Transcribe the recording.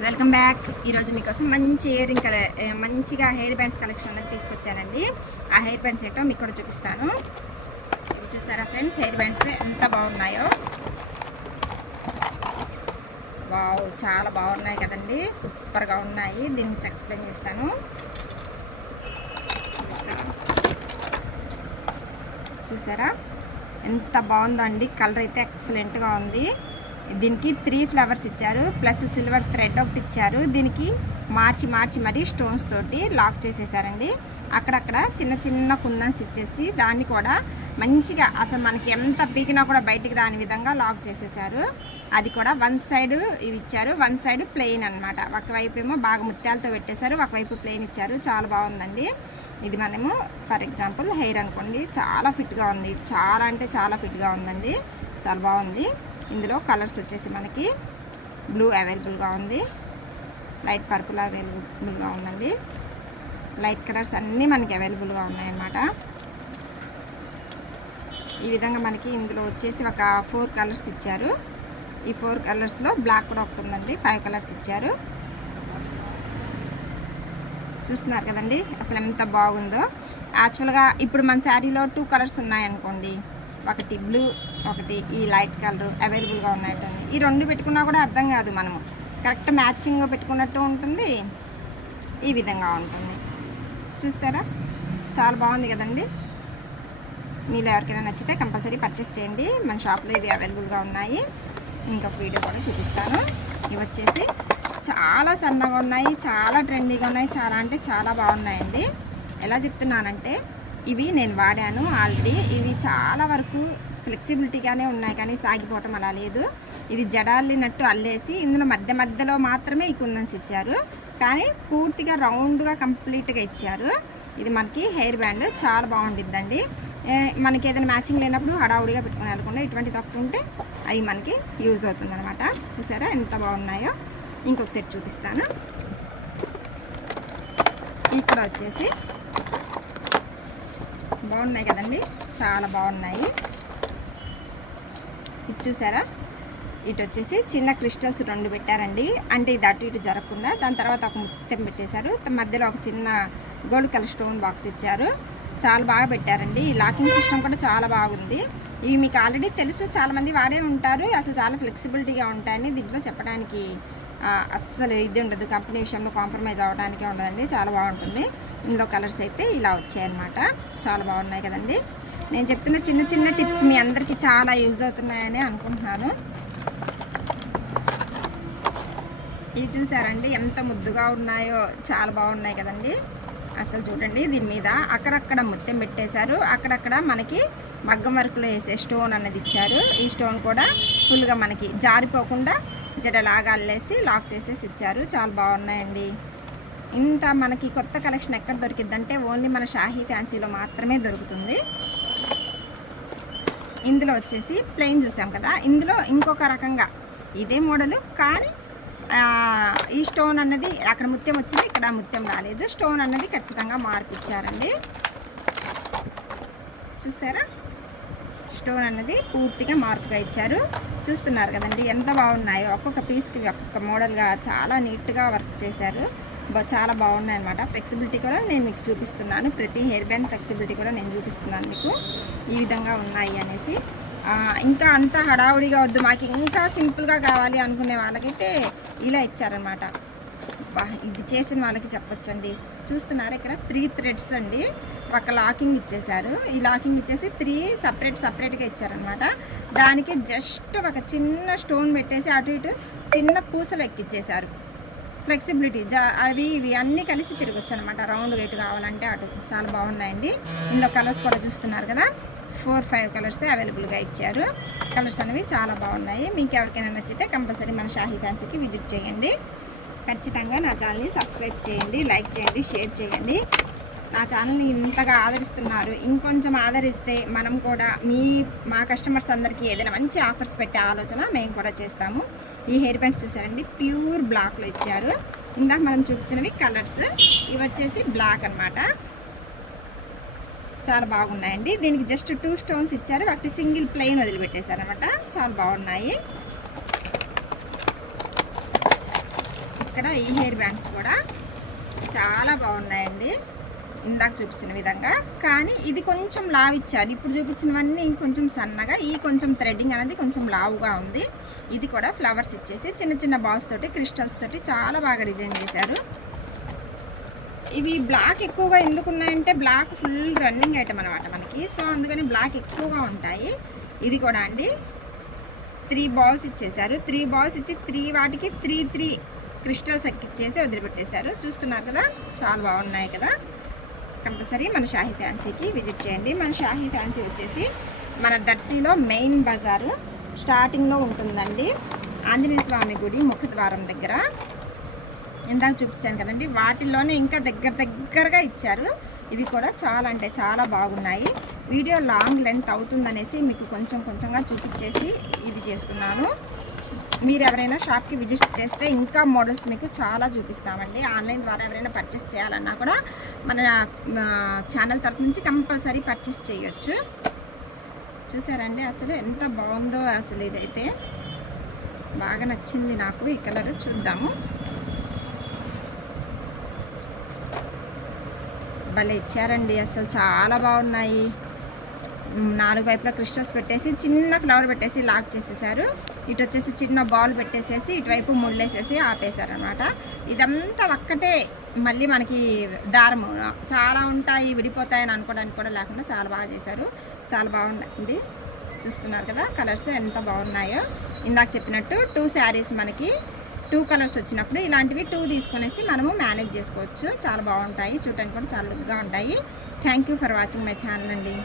Welcome back. ఈరోజు మీకోసం మంచి మంచిగా హెయిర్ బ్యాండ్స్ కలెక్షన్ అనేది తీసుకొచ్చానండి. ఆ హెయిర్ బ్యాండ్స్ ఏంటో మీకు కూడా చూపిస్తాను. ఇవి చూస్తారా ఫ్రెండ్స్, హెయిర్ బ్యాండ్స్ ఎంత బాగున్నాయో. వావ్, చాలా బాగున్నాయి కదండి, సూపర్గా ఉన్నాయి. దీని గురించి ఎక్స్ప్లెయిన్ చేస్తాను. చూసారా ఎంత బాగుందో అండి, కలర్ అయితే ఎక్సలెంట్గా ఉంది. దీనికి 3 ఫ్లవర్స్ ఇచ్చారు, ప్లస్ సిల్వర్ థ్రెడ్ ఒకటి ఇచ్చారు. దీనికి మార్చి మరీ స్టోన్స్ తోటి లాక్ చేసేసారండి. అక్కడక్కడ చిన్న చిన్న కుందన్స్ ఇచ్చేసి దాన్ని కూడా మంచిగా అసలు మనకి ఎంత పీకినా కూడా బయటికి రాని విధంగా లాక్ చేసేసారు. అది కూడా వన్ సైడ్ ఇవి ఇచ్చారు, వన్ సైడ్ ప్లెయిన్ అనమాట. ఒకవైపు ఏమో బాగా ముత్యాలతో పెట్టేశారు, ఒకవైపు ప్లెయిన్ ఇచ్చారు. చాలా బాగుందండి. ఇది మనము ఫర్ ఎగ్జాంపుల్ హెయిర్ అనుకోండి, చాలా ఫిట్గా ఉంది. చాలా అంటే చాలా ఫిట్గా ఉందండి, చాలా బాగుంది. ఇందులో కలర్స్ వచ్చేసి మనకి బ్లూ అవైలబుల్గా ఉంది, లైట్ పర్పుల్ అవైలబుల్గా ఉందండి. లైట్ కలర్స్ అన్నీ మనకి అవైలబుల్గా ఉన్నాయన్నమాట. ఈ విధంగా మనకి ఇందులో వచ్చేసి ఒక 4 కలర్స్ ఇచ్చారు. ఈ 4 కలర్స్లో బ్లాక్ కూడా ఒకటి ఉందండి. 5 కలర్స్ ఇచ్చారు. చూస్తున్నారు కదండి అసలు ఎంత బాగుందో. యాక్చువల్గా ఇప్పుడు మన శారీలో 2 కలర్స్ ఉన్నాయనుకోండి, ఒకటి బ్లూ, ఒకటి ఈ లైట్ కలర్ అవైలబుల్గా ఉన్నాయటండి. ఈ 2 పెట్టుకున్నా కూడా అర్థం కాదు, మనము కరెక్ట్ మ్యాచింగ్ పెట్టుకున్నట్టు ఉంటుంది, ఈ విధంగా ఉంటుంది. చూసారా చాలా బాగుంది కదండి. మీలో ఎవరికైనా నచ్చితే కంపల్సరీ పర్చేస్ చేయండి. మన షాప్లో ఇవి అవైలబుల్గా ఉన్నాయి. ఇంకొక వీడియో కూడా చూపిస్తాను. ఇవి వచ్చేసి చాలా సన్నగా ఉన్నాయి, చాలా ట్రెండీగా ఉన్నాయి, చాలా అంటే చాలా బాగున్నాయండి. ఎలా చెప్తున్నానంటే ఇవి నేను వాడాను ఆల్రెడీ. ఇవి చాలా వరకు ఫ్లెక్సిబిలిటీగానే ఉన్నాయి, కానీ సాగిపోవటం అలా లేదు. ఇది జడాలినట్టు అల్లేసి ఇందులో మధ్యలో మాత్రమే ఈ కుందన్స్ ఇచ్చారు, కానీ పూర్తిగా రౌండ్గా కంప్లీట్గా ఇచ్చారు. ఇది మనకి హెయిర్ బ్యాండ్ చాలా బాగుండిద్దండి. మనకి ఏదైనా మ్యాచింగ్ లేనప్పుడు హడావుడిగా పెట్టుకుని వెళ్ళకుండా ఇటువంటి తప్పు ఉంటే అవి మనకి యూజ్ అవుతుంది అనమాట. చూసారా ఎంత బాగున్నాయో. ఇంకొక సెట్ చూపిస్తాను. ఇక్కడ వచ్చేసి బాగున్నాయి కదండి, చాలా బాగున్నాయి. ఇది చూసారా, ఇటు వచ్చేసి చిన్న క్రిస్టల్స్ 2 పెట్టారండి. అంటే ఇది అటు ఇటు జరగకుండా. దాని తర్వాత ఒక ముత్యం పెట్టేశారు, మధ్యలో ఒక చిన్న గోల్డ్ కలర్ స్టోన్ బాక్స్ ఇచ్చారు. చాలా బాగా పెట్టారండి. ఈ లాకింగ్ సిస్టమ్ కూడా చాలా బాగుంది. ఇవి మీకు ఆల్రెడీ తెలుసు, చాలామంది వాడే ఉంటారు. అసలు చాలా ఫ్లెక్సిబిలిటీగా ఉంటాయని దీంట్లో చెప్పడానికి అస్సలు ఇది ఉండదు, కంపెనీ విషయంలో కాంప్రమైజ్ అవ్వడానికే ఉండదండి. చాలా బాగుంటుంది. ఇందులో కలర్స్ అయితే ఇలా వచ్చాయన్నమాట. చాలా బాగున్నాయి కదండి. నేను చెప్తున్న చిన్న చిన్న టిప్స్ మీ అందరికీ చాలా యూజ్ అవుతున్నాయని అనుకుంటున్నాను. ఇవి చూసారండి ఎంత ముద్దుగా ఉన్నాయో, చాలా బాగున్నాయి కదండి. అసలు చూడండి, దీని మీద అక్కడక్కడ ముత్యం పెట్టేశారు, అక్కడక్కడ మనకి మగ్గం వర్క్లో వేసే స్టోన్ అన్నది ఇచ్చారు. ఈ స్టోన్ కూడా ఫుల్గా మనకి జారిపోకుండా జడలాగా అల్లేసి లాక్ చేసేసి ఇచ్చారు. చాలా బాగున్నాయండి. ఇంత మనకి కొత్త కలెక్షన్ ఎక్కడ దొరికిద్దంటే ఓన్లీ మన షాహీ ఫ్యాన్సీలో మాత్రమే దొరుకుతుంది. ఇందులో వచ్చేసి ప్లెయిన్ చూసాం కదా, ఇందులో ఇంకొక రకంగా ఇదే మోడలు, కానీ ఈ స్టోన్ అన్నది అక్కడ ముత్యం వచ్చింది, ఇక్కడ ముత్యం రాలేదు. స్టోన్ అన్నది ఖచ్చితంగా మార్పిచ్చారండి. చూసారా, స్టోన్ అన్నది పూర్తిగా మార్పుగా ఇచ్చారు. చూస్తున్నారు కదండి ఎంత బాగున్నాయో. ఒక్కొక్క పీస్కి ఒక్కొక్క మోడల్గా చాలా నీట్గా వర్క్ చేశారు. చాలా బాగున్నాయి అనమాట. ఫ్లెక్సిబిలిటీ కూడా నేను మీకు చూపిస్తున్నాను, ప్రతి హెయిర్ బ్యాండ్ ఫ్లెక్సిబిలిటీ కూడా నేను చూపిస్తున్నాను మీకు, ఈ విధంగా ఉన్నాయి అనేసి. ఇంకా అంత హడావుడిగా వద్దు, మాకు ఇంకా సింపుల్గా కావాలి అనుకునే వాళ్ళకైతే ఇలా ఇచ్చారనమాట. ఇది చేసిన వాళ్ళకి చెప్పొచ్చండి. చూస్తున్నారు ఇక్కడ 3 థ్రెడ్స్ అండి, ఒక లాకింగ్ ఇచ్చేశారు. ఈ లాకింగ్ ఇచ్చేసి 3 సపరేట్గా ఇచ్చారనమాట. దానికి జస్ట్ ఒక చిన్న స్టోన్ పెట్టేసి అటు ఇటు చిన్న పూసలు ఎక్కిచ్చేశారు. ఫ్లెక్సిబిలిటీ అవి ఇవి అన్నీ కలిసి తిరగచ్చు అనమాట, రౌండ్గా ఎటు కావాలంటే అటు. చాలా బాగున్నాయండి. ఇందులో కలర్స్ కూడా చూస్తున్నారు కదా, 4-5 కలర్సే అవైలబుల్గా ఇచ్చారు. కలర్స్ అనేవి చాలా బాగున్నాయి. మీకు ఎవరికైనా నచ్చితే కంపల్సరీ మన షాహీ ఫ్యాన్సీకి విజిట్ చేయండి. ఖచ్చితంగా నా ఛానల్ని సబ్స్క్రైబ్ చేయండి, లైక్ చేయండి, షేర్ చేయండి. నా ఛానల్ని ఇంతగా ఆదరిస్తున్నారు, ఇంకొంచెం ఆదరిస్తే మనం కూడా మా కస్టమర్స్ అందరికీ ఏదైనా మంచి ఆఫర్స్ పెట్టే ఆలోచన మేము కూడా చేస్తాము. ఈ హెయిర్ బ్యాండ్స్ చూసారండి, ప్యూర్ బ్లాక్లో ఇచ్చారు. ఇందాక మనం చూపించినవి కలర్స్, ఇవి వచ్చేసి బ్లాక్ అనమాట. చాలా బాగున్నాయండి. దీనికి జస్ట్ 2 స్టోన్స్ ఇచ్చారు, ఒకటి సింగిల్ ప్లెయిన్ వదిలిపెట్టేశారనమాట. చాలా బాగున్నాయి. ఇక్కడ ఈ హెయిర్ బ్యాండ్స్ కూడా చాలా బాగున్నాయండి, ఇందాక చూపించిన విధంగా. కానీ ఇది కొంచెం లావు ఇచ్చారు, ఇప్పుడు చూపించినవన్నీ ఇంకొంచెం సన్నగా, ఈ కొంచెం థ్రెడ్డింగ్ అనేది కొంచెం లావుగా ఉంది. ఇది కూడా ఫ్లవర్స్ ఇచ్చేసి చిన్న చిన్న బాల్స్ తోటి, క్రిస్టల్స్ తోటి చాలా బాగా డిజైన్ చేశారు. ఇవి బ్లాక్ ఎక్కువగా ఎందుకు ఉన్నాయంటే బ్లాక్ ఫుల్ రన్నింగ్ ఐటమ్ అనమాట మనకి, సో అందుకని బ్లాక్ ఎక్కువగా ఉంటాయి. ఇది కూడా అండి 3 బాల్స్ ఇచ్చేసారు. 3 బాల్స్ ఇచ్చి 3 వాటికి 3 క్రిస్టల్స్ ఎక్కిచ్చేసి వదిలిపెట్టేశారు. చూస్తున్నారు కదా, చాలా బాగున్నాయి కదా. కంపల్సరీ మన షాహీ ఫ్యాన్సీకి విజిట్ చేయండి. మన షాహీ ఫ్యాన్సీ వచ్చేసి మన దర్శిలో మెయిన్ బజార్ స్టార్టింగ్లో ఉంటుందండి. ఆంజనేయ స్వామి గుడి ముఖద్వారం దగ్గర ఇందాక చూపించాను కదండి, వాటిల్లోనే ఇంకా దగ్గరగా ఇచ్చారు. ఇవి కూడా చాలా అంటే చాలా బాగున్నాయి. వీడియో లాంగ్ లెంత్ అవుతుందనేసి మీకు కొంచెంగా చూపించేసి ఇది చేస్తున్నాను. మీరు ఎవరైనా షాప్కి విజిట్ చేస్తే ఇంకా మోడల్స్ మీకు చాలా చూపిస్తామండి. ఆన్లైన్ ద్వారా ఎవరైనా పర్చేస్ చేయాలన్నా కూడా మన ఛానల్ తరఫు నుంచి కంపల్సరీ పర్చేస్ చేయొచ్చు. చూసారండి అసలు ఎంత బాగుందో, అసలు ఇదైతే బాగా నచ్చింది నాకు. ఈ కలర్ చూద్దాము, భలే ఇచ్చారండి, అసలు చాలా బాగున్నాయి. 4 వైపులా క్రిస్టల్స్ పెట్టేసి చిన్న ఫ్లవర్ పెట్టేసి లాక్ చేసేసారు. ఇటు వచ్చేసి చిన్న బాల్ పెట్టేసేసి ఇటువైపు ముళ్ళేసేసి ఆపేశారనమాట. ఇదంతా ఒక్కటే, మళ్ళీ మనకి దారము చాలా ఉంటాయి విడిపోతాయని అనుకోవడానికి కూడా లేకుండా చాలా బాగా చేశారు. చాలా బాగుందండి, చూస్తున్నారు కదా కలర్స్ ఎంత బాగున్నాయో. ఇందాక చెప్పినట్టు 2 శారీస్ మనకి 2 కలర్స్ వచ్చినప్పుడు ఇలాంటివి 2 తీసుకునేసి మనము మేనేజ్ చేసుకోవచ్చు. చాలా బాగుంటాయి, చూడటానికి కూడా చాలా లుక్గా ఉంటాయి. Thank you for watching my channel అండి.